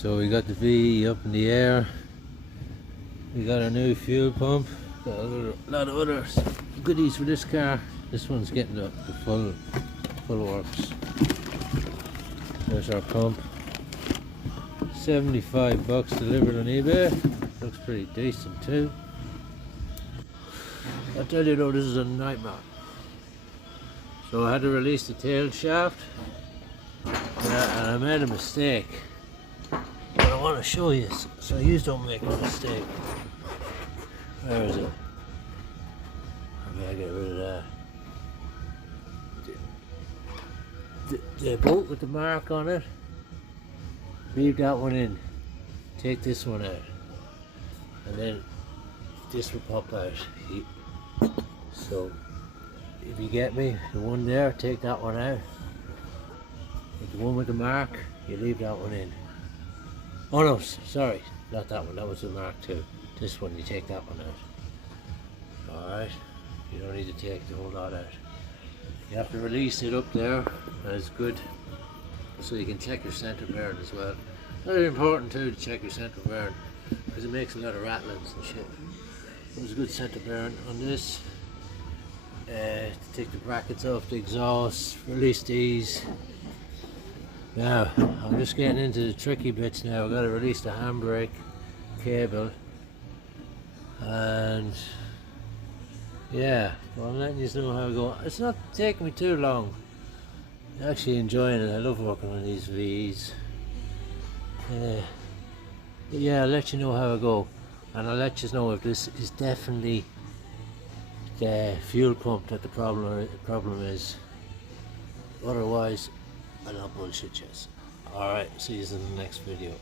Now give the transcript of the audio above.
So we got the V up in the air. We got a new fuel pump. Got a lot of other goodies for this car. This one's getting the full works. There's our pump. 75 bucks delivered on eBay. Looks pretty decent too. I tell you though, this is a nightmare. So I had to release the tail shaft, and I made a mistake. But I want to show you so you don't make a mistake. Where is it? I gotta get rid of that. The bolt with the mark on it, leave that one in. Take this one out. And then this will pop out. So if you get me, the one there, take that one out. With the one with the mark, you leave that one in. Oh no, sorry, not that one, that was the mark too. This one, you take that one out. Alright, you don't need to take the whole lot out. You have to release it up there, and it's good. So you can check your center bearing as well. Very important too to check your center bearing, because it makes a lot of rattlings and shit. There's a good center bearing on this. To take the brackets off the exhaust, release these. Now, I'm just getting into the tricky bits now. I've got to release the handbrake cable. And yeah, well, I'm letting you know how I go. It's not taking me too long. I'm actually enjoying it. I love working on these V's. Yeah, I'll let you know how I go. And I'll let you know if this is definitely the fuel pump that the problem is. Otherwise, I'll not bullshit you. Alright, see you in the next video.